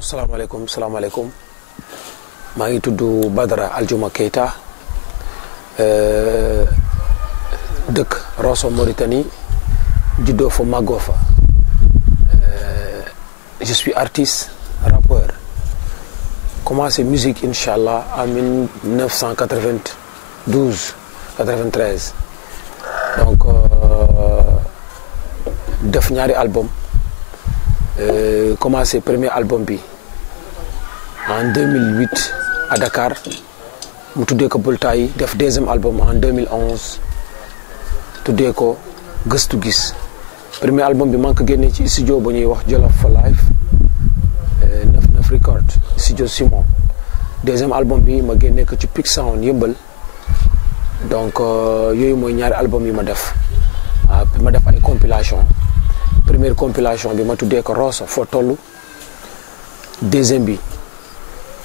salaamaaleykum salaamaaleykum maa ngi tudd Badara Aljuma Keita dëkk Rosso Mauritanie juddoo fa màggoo fa je suis artiste rappeur commencé musique inchallah en 1992 93 donc def ñaari album commencé premier album bi en 2008 à Dakar mu tuddee ko Bultaay def deuxième album en 2011 tuddee ko Gëstu Gis premier album bi maa ngi ko génnee ci studio bu ñuy wax Jolof for Life 99 record studio Simon deuxième album bi ma génnee ko ci Pic Sound Yëmbal donc yooyu mooy ñaari album yi ma def ma def ay compilation première compilation bi ma tuddee ko Rosso foo toll deuxième bi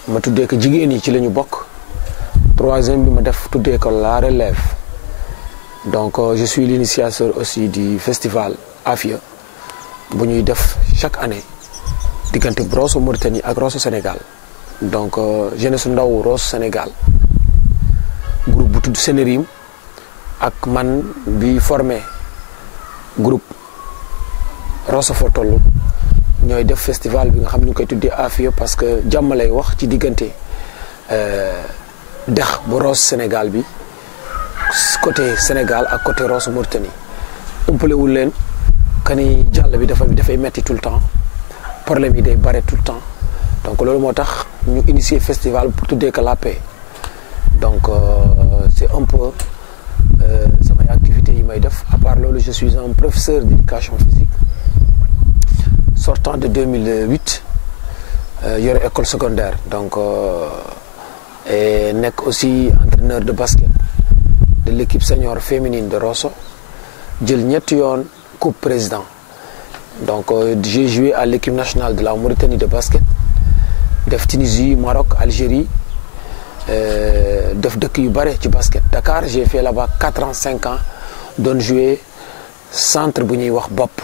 ma tuddee ko jigéen yi ci la ñu bokk troisième bi ma def tuddee ko La Relève donc je suis l'initiateur aussi du festival Afia bu ñuy def chaque année diggante Rosso Mauritanie ak Rosso Sénégal donc jeunesse ndaw Rosso Sénégal groupe bu tudd Sénérim ak man bi formé groupe Rosso foo toll ñooy def festival bi nga xam ñu ngi koy tuddee Afia parce que jàmm lay wax ci diggante dex bu Rosso Sénégal bi côté Sénégal ak côté Rosso Mauritanie umpalewul leen kani jàll bi dafay metti tout le temps problème yi day bare tout le temps donc loolu moo tax ñu initier festival pour tuddee ko la paix donc c'est un peu samay activités yi may def à part loolu je suis un professeur d'éducation physique sortant de 2008 yore école secondaire donc et nekk aussi entraîneur de basket de l'équipe senior féminine de Rosso jël ñetti yoon coupe président donc j'ai joué à l'équipe nationale de la Mauritanie de basket def Tunisie Maroc Algérie def dëkk yu bare ci basket Dakar j'ai fait là-bas 4 ans 5 ans doon jouer centre bu ñuy wax bopp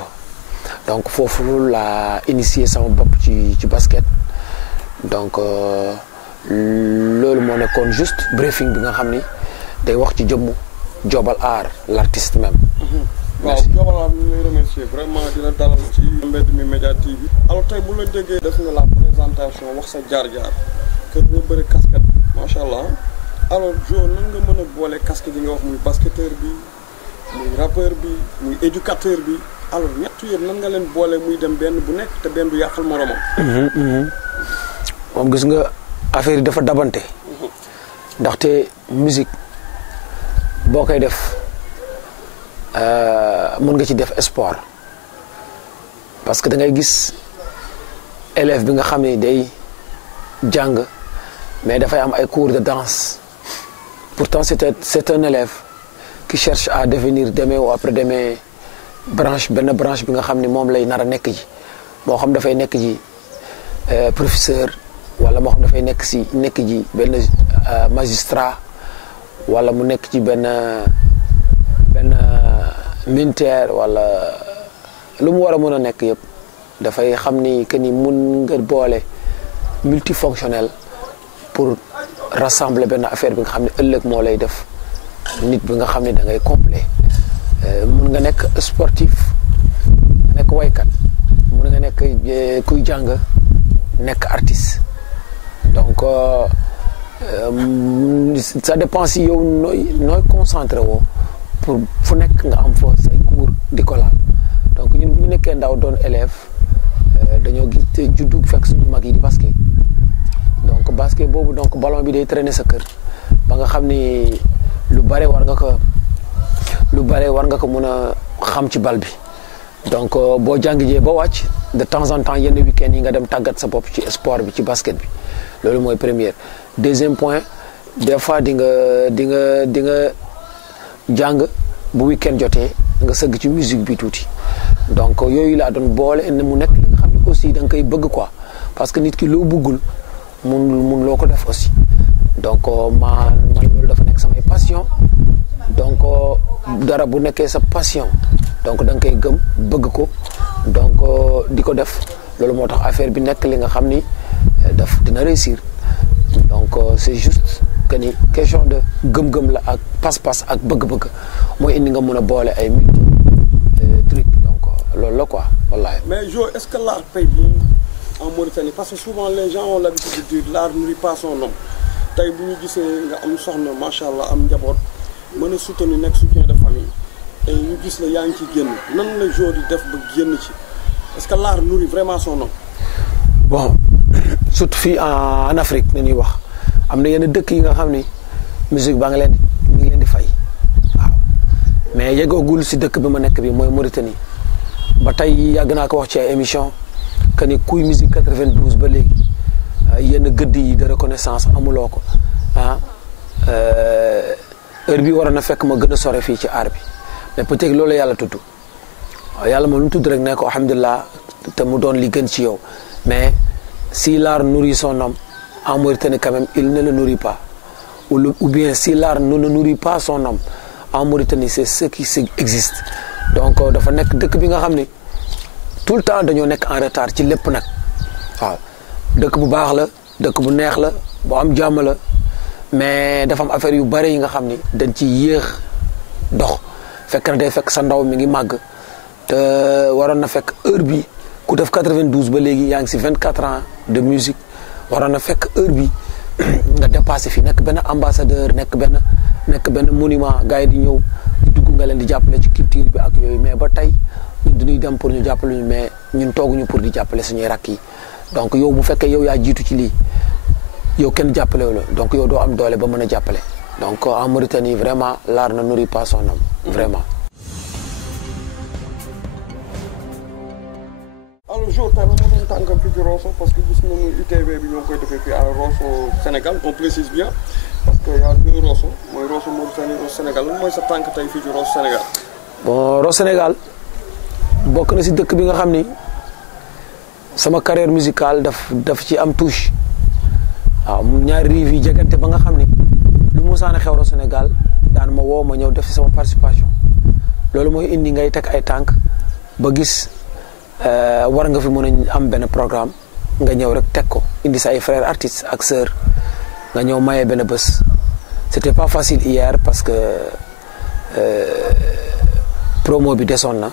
donc foofu la initié sama bopp ci basket donc loolu moo nekkoon juste briefing bi nga xam ni day wax ci jëmmu Jobal Art l'artiste même. waaw Jobal Art ñu ngi lay remercier vraiment dina dalal ci Mbedd Mi Média TV. alors tey bu la déggee def nga la présentation wax sa jaar-jaar kër nga bëri casquette macha allah alors Jo nan nga mën a boole casquette yi nga wax muy basketteur bi muy rappeur bi muy éducateur bi. alors ñett yëpp nan nga leen boole muy dem benn bu nekk te benn du yàqal moromam. moom gis nga affaire yi dafa dabante. ndaxte musique boo koy def mën nga ci def sport parce que da ngay gis élève bi nga xam ne day jàng mais dafay am ay cours de danse pourtant c'est un élève qui cherche à devenir demain ou après-demain. benn branche bi nga xam ne moom lay nar a nekk ji moo xam dafay nekk ji professeur wala moo xam dafay nekk ji benn magistrat wala mu nekk ci benn militaire wala lu mu war a mën a nekk yëpp dafay xam ni que ni mun nga boole multifonctionnel pour rassembler benn affaire bi nga xam ne ëllëg moo lay def nit bi nga xam ne da ngay complet mun nga nekk sportif nekk waykat mun nga nekk kuy jàng nekk artiste donc ça dépend si yow nooy concentré woo pour fu nekk nga am fa say cours di ko laal donc ñun bu ñu nekkee ndaw doon élève dañoo gis juddu fekk suñu mag yi di basket donc basket boobu donc ballon bi day traîner sa kër ba nga xam ni lu bare war nga ko mën a xam ci bal bi donc boo jàngijee ba wàcc de temps en temps yenn week-end yi nga dem tàggat sa bopp ci sport bi ci basket bi loolu mooy première deuxième point des fois di nga jàng bu week-end jotee nga sëgg ci musique bi tuuti donc yooyu laa doon boole ne mu nekk li nga xam ne aussi da nga koy bëgg quoi parce que nit ki loo bëggul mun loo ko def aussi donc man loolu dafa nekk samay passion donc dara bu nekkee sa passion donc da nga koy gëm bëgg ko donc di ko def loolu moo tax affaire bi nekk li nga xam ni def dina réussir donc c'est juste que ni question de gëm-gëm la ak pas-pas ak bëgg-bëgg mooy indi nga mën a boole ay multi truc donc loolu la quoi wallahi. Mais Jo, est-ce que l'art paye bien en Mauritanie? Parce que souvent les gens ont l'habitude de dire l'art nourrit pas son homme. Tey bu ñu gisee nga am soxna macha allah am njaboot mën a soutenir nekk soutien de famille et ñu gis la yaa ngi ci génn nan la Jo di def ba génn ci est-ce que l'art nourrit vraiment son homme? Bon surtout fii en Afrique ni ñuy wax am na yenn dëkk yi nga xam ni musique baa ngi leen di fay waaw mais yegoogul si dëkk bi ma nekk bi mooy Mauritanie ba tey yàgg naa ko wax ci ay émission que ni kuy musique 92 ba léegi yenn gëdd yi de reconnaissance amuloo ko heure bi waroon na fekk ma gën a sore fii ci aar bi mais peut-être loolu yàlla tudd waaw yàlla moom lu mu tudd rek ne ko alhamdulilah te mu doon li gën ci yow mais si l'art nourrit son homme en Mauritanie quand même il ne le nourrit pas ou bien si l'art ne nourrit pas son homme en Mauritanie c'est ce qui existe donc dafa nekk dëkk bi nga xam ni tout le temps dañoo nekk en retard ci lépp nag waaw dëkk bu baax la dëkk bu neex la bu am jàmm la mais dafa am affaire yu bare yi nga xam ni dañ ci yéex dox fekk na day fekk sa ndaw mi ngi màgg te waroon na fekk heure bi ku def 92 ba léegi yaa ngi si 24 ans de musique waroon na fekk heure bi nga dépassé fi nekk benn ambassadeur nekk benn monument gars yi di ñëw di dugg nga leen di jàppale ci culture bi ak yooyu mais ba tey ñun dañuy dem pour ñu jàppale ñu mais ñun tooguñu pour di jàppale suñuy rakk yi donc yow bu fekkee yow yaa jiitu ci lii yow kenn jàppale wu la donc yow doo am doole ba mën a jàppale donc en Mauritanie vraiment l'art ne nourrit pas son homme vraiment. Alors Jo, tey la moo doon tànkam fii ci Rosso parce que gis nañu UTV bi ñoo koy defee fii à Rosso Sénégal on précise bien parce que y a deux Rosso mooy Rosso Mauritanie Rosso Sénégal lan mooy sa tànk tey fii ci Rosso Sénégal. Bon Rosso Sénégal bokk na si dëkk bi nga xam ni sama carrière musicale daf ci am touche waaw ñaari rive yi jegante ba nga xam ni lu mu saana xew Rosso Sénégal daan ma woo ma ñëw def si sama participation loolu mooy indi ngay teg ay tànk ba gis war nga fi mën a am benn programme nga ñëw rek teg ko indi sa ay frères artistes ak sœurs nga ñëw maye benn bés c'était pas facile hier parce que promo bi desoon na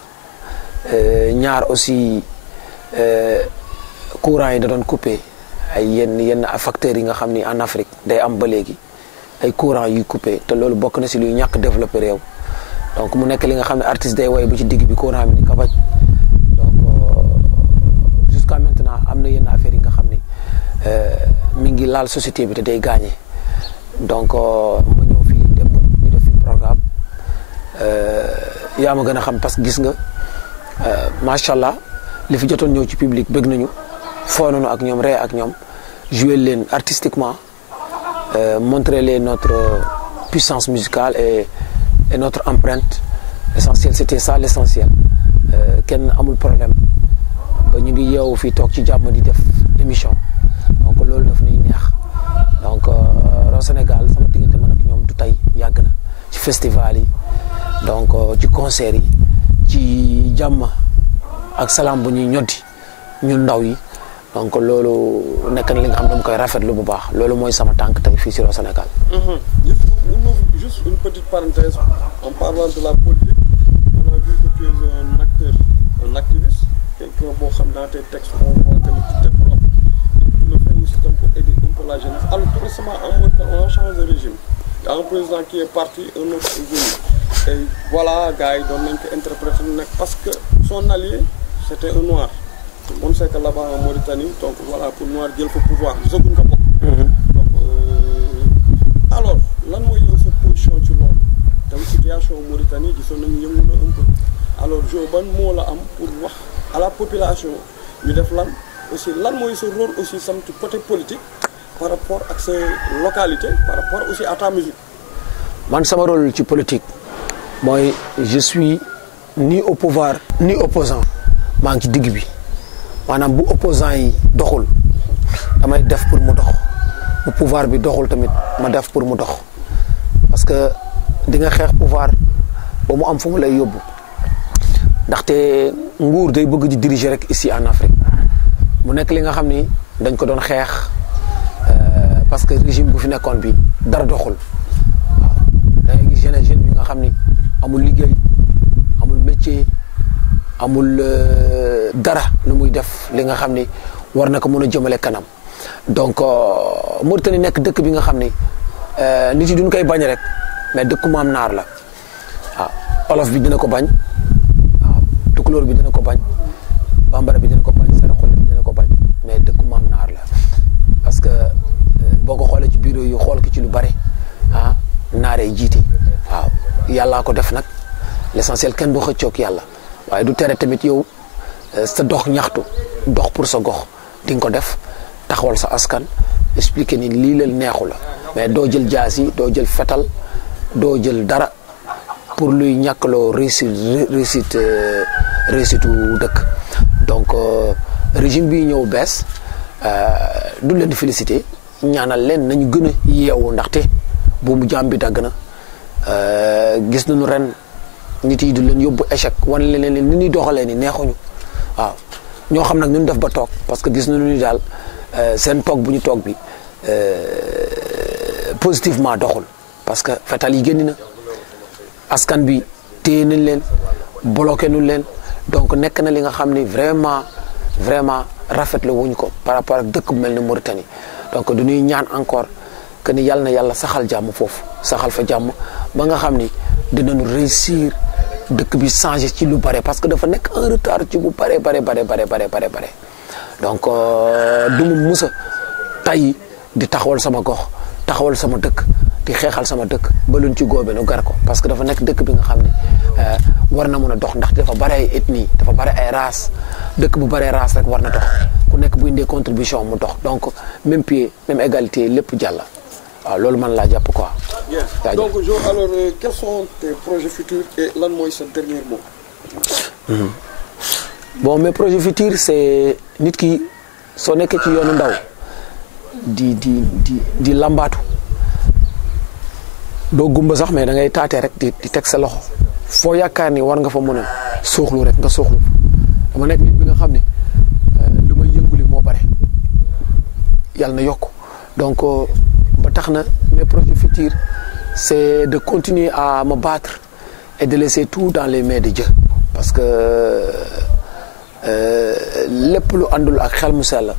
ñaar aussi courant yi da doon coupé ay yenn facteurs yi nga xam ni en Afrique day am ba léegi ay courant yuy coupé te loolu bokk na si luy ñàkk développé réew donc mu nekk li nga xam ne artiste day woy ba ci digg bi courant bi ni kabaj donc jusqu'à maintenant am na yenn affaires yi nga xam ni mi ngi laal société bi te day gaañee donc ma ñëw fii dem ñu def fi programme yaa ma gën a xam parce que gis nga macha allah li fi jotoon ñëw ci public bëgg nañu foo nañu ak ñoom ree ak ñoom jouer leen artistiquement montrer leen notre puissance musicale et notre empreinte l'essentiel c'était ça l'essentiel kenn amul problème ba ñu ngi yeewu fii toog ci jàmm di def émission donc loolu daf ñuy neex donc Rosso Sénégal sama diggante man ak ñoom du tey yàgg na ci festival yi donc ci concert yi ci jàmm ak salaam bu ñuy ñoddi ñun ndaw yi donc loolu nekk na li nga xam ne dama koy rafetlu bu baax loolu mooy sama tànk tey fii ci Rosso Sénégal. Juste une petite parenthèse en parlant de la politique on a vu que tu es un acteur un activiste quelqu'un boo xam dans tes textes on voit que tu développes tu le fais aussi pour aider un peu la jeunesse alors tout récemment on a changé de régime il y a un président qui est parti un autre est venu et voilà gars yi doon nañ ko interpréter nag parce que son allié c'était un noir on sait que là-bas en Mauritanie donc voilà pour noir jël fa pouvoir gisaguñ ko bokk donc alors lan mooy yow sa position ci loolu tam situation Mauritanie gisoon nañu yëngu na un peu alors Jo ban moo la am pour wax à la population ñu def lan aussi lan mooy sa rôle aussi sam ci côté politique par rapport ak sa localité par rapport aussi à ta musique. man sama rôle ci politique mooy je suis ni au pouvoir ni opposant maa ngi ci digg bi maanaam bu opposant yi doxul damay def pour mu dox bu pouvoir bi doxul tamit ma def pour mu dox parce que di nga xeex pouvoir ba mu am fu mu lay yóbbu ndaxte nguur day bëgg di diriger rek ici en Afrique mu nekk li nga xam ni dañ ko doon xeex parce que régime bu fi nekkoon bi dara doxul waaw da ngay gis jeune bi nga xam ni amul liggéey amul métier amul dara lu muy def li nga xam ni war na ko mën a jëmale kanam donc Mauritanie nekk dëkk bi nga xam ni nit yi duñ koy bañ rek mais dëkku maam naar la waaw olof bi dina ko bañ waaw tukulóor bi dina ko bañ bambara bi dina ko bañ saraxole bi dina ko bañ mais dëkku maam naar la parce que boo ko xoolee ci bureau yi xool ko ci lu bare ah naaree jiite waaw yàllaa ko def nag l'essentiel kenn du xëccoog yàlla waaye du tere tamit yow sa dox ñaxtu dox pour sa gox di nga ko def taxawal sa askan expliquer ni lii la neexu la mais doo jël jaas yi doo jël fetal doo jël dara pour luy ñàkkaloo réussite u dëkk donc régime bi ñëw bees du leen di féliciter ñaanal leen nañu gën a yeewu ndaxte buumu jaam bi dagg na gis nañu ren nit yi du leen yóbbu échec wan leen ni ñuy doxalee ni neexuñu waaw ñoo xam nag ñu def ba toog parce que gis nañu ni daal seen toog bu ñu toog bi positivement doxul parce que fetal yi génn na askan bi téye nañ leen bloqué nu leen donc nekk na li nga xam ni vraiment rafetlu wuñ ko par rapport ak dëkk bu mel ni Mauritanie donc du ñuy ñaan encore que ni yàlla na yàlla saxal jàmm foofu saxal fa jàmm ba nga xam ni dinañu réussir dëkk bi changer ci lu bare parce que dafa nekk un retard ci bu bare donc du mu musa tay di taxawal sama gox taxawal sama dëkk di xeexal sama dëkk ba luñ ci góobe nu gar ko parce que dafa nekk dëkk bi nga xam ne war na mën a dox ndax dafa bare ay ethnie dafa bare ay race dëkk bu bare race rek war na dox ku nekk bu indee contribution mu dox donc même pied même égalité lépp jàlla waaw loolu man laa jàpp quoi. donc Jo alors quels sont tes projets futurs et lan mooy sa dernier mot. Bon mes projets futurs c'est nit ki soo nekkee ci yoonu ndaw di lambaatu doo gumba sax mais da ngay taatee rek di teg sa loxo foo yaakaar ni war nga fa mën a suuxlu rek nga suuxlu dama nekk nit bi nga xam ne lu may yënguli moo bare yàlla na yokk donc ba tax na mes projets futurs c'est de continuer à me battre et de laisser tout dans les mains de Dieu parce que lépp lu àndul ak xel mu sell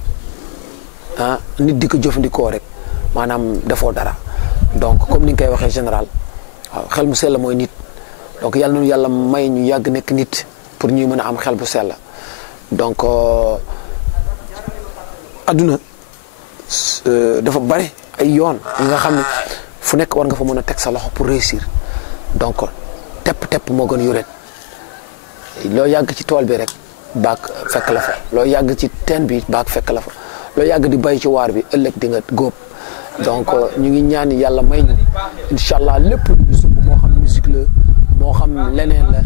ah nit di ko jëfandikoo rek maanaam defoo dara donc comme ni nga koy waxee général waaw xel mu sell mooy nit donc yàlla nañu yàlla may ñu yàgg nekk nit pour ñuy mën a am xel bu sell donc adduna dafa bare ay yoon yi nga xam ne fu nekk war nga fa mën a teg sa loxo pour réussir donc tepp moo gën yuret loo yàgg ci tool bi rek baak fekk la fa loo yàgg ci teen bi baak fekk la fa loo yàgg di bay ci waar bi ëllëg di nga góob donc ñu ngi ñaan yàlla may ñu incha allah lépp lu ñu sumb moo xam musique la moo xam leneen la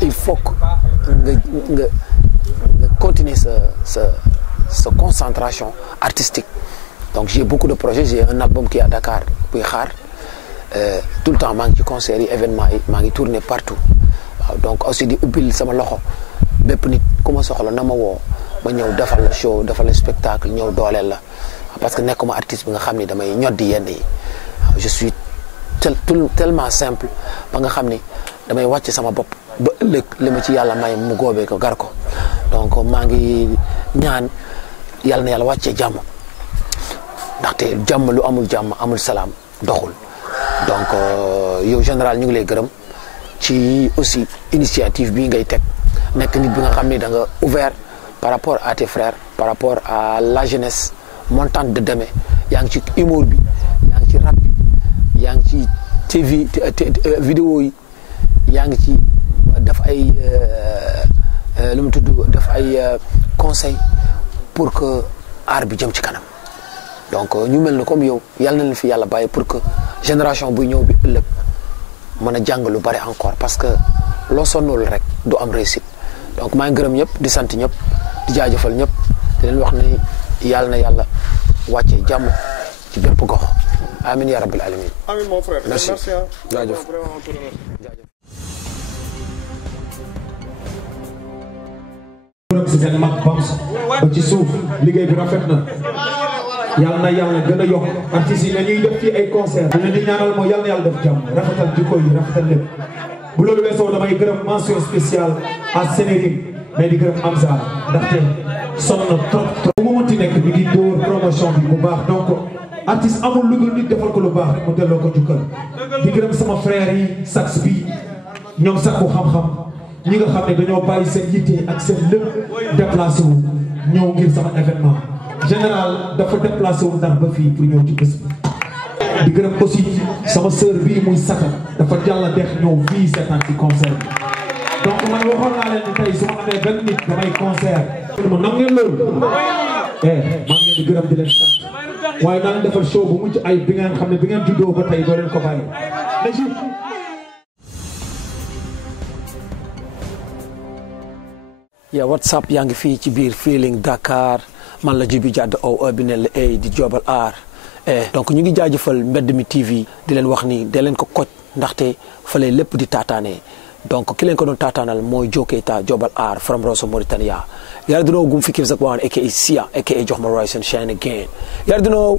il faut que nga continuer sa concentration artistique donc j'ai beaucoup de projets j'ai un album qui est à Dakar buy xaar tout le temps maa ngi ci concert yi événement yi maa ngi tourner partout waaw donc aussi di ubbil sama loxo bépp nit ku ma soxla na ma woo ma ñëw defal la show defal la spectacle ñëw dooleel la parce que nekkuma artiste bi nga xam ni damay ñoddi yenn yi waaw je suis tellement simple ba nga xam ni damay wàcc sama bopp ba ëllëg li ma ci yàlla may mu góobee ko gar ko donc maa ngi ñaan yàlla na yàlla wàccee jàmm ndaxte jàmm lu amul jàmm amul salaam doxul donc yow général ñu ngi lay gërëm ci aussi initiative bii ngay teg nekk nit bi nga xam ni da nga ouvert par rapport à tes frères par rapport à la jeunesse montante de demain yaa ngi ci humour bi yaa ngi ci rap bi yaa ngi ci TV vidéo yi yaa ngi ci def ay lu mu tudd def ay conseil pour que art bi jëm ci kanam donc ñu mel ne comme yow yàlla na leen fi yàlla bàyyi pour que génération buy ñëw bi ëllëg mën a jàng lu bari encore parce que loo sonnul rek du am réussite donc maa ngi gërëm ñëpp di sant ñëpp di jaajëfal ñëpp di leen wax ni yàlla na yàlla wàccee jàmm ci bépp gox amin ya rabbil alamin amin mon frère merci jaajëf si seen mag bams ba ci suuf liggéey bi rafet na yàlla na yàlla gën a yokk artistes yi nañuy def fii ay concert dañ leen di ñaanal mooy yàlla na yàlla def jàmm rafetal jikko yi rafetal lépp bu loolu weesoo damay gërëm mention spéciale à Sénérim mais di gërëm Amza ndaxte sonn na trop bu mu mënti nekk mi ngi dóor promotion bi bu baax donc artiste amul lu dul nit defal ko lu baax rek mu delloo ko jukkal di gërëm sama frère yi sax bi ñoom sakku xam-xam ñi nga xam ne dañoo bàyyi seen yitte ak seen lépp déplacé wu ñëw ngir sama événement général dafa déplacé wu ndar ba fii pour ñëw ci bés bi di gërëm aussi sama sœur bii muy Saka dafa jàll dex ñëw fii seetaan ci concert bi donc man waxoon naa leen ni tey su ma amee benn nit damay concert ma nam ngeen loolu maa ngi leen di gërëm di leen sant waaye naa leen defal show bu mucc ay bi ngeen xam ne bi ngeen juddoo ba tey doo leen ko bàyyi yaa WhatsApp yaa ngi fii ci biir Feeling Dakar man la Djiby Diatta Obinel di Jobal Art donc ñu ngi jaajëfal Mbedd Mi TV di leen wax ni de leen ko koj ndaxte fale lépp di taataanee donc ki leen ko doon taataanal mooy Joe Keita Jobal Art from Rosso Mauritania yàlla dinoo gum fi kif sak waan aka Sia aka jox ma Rise and Shine Again yàlla dinoo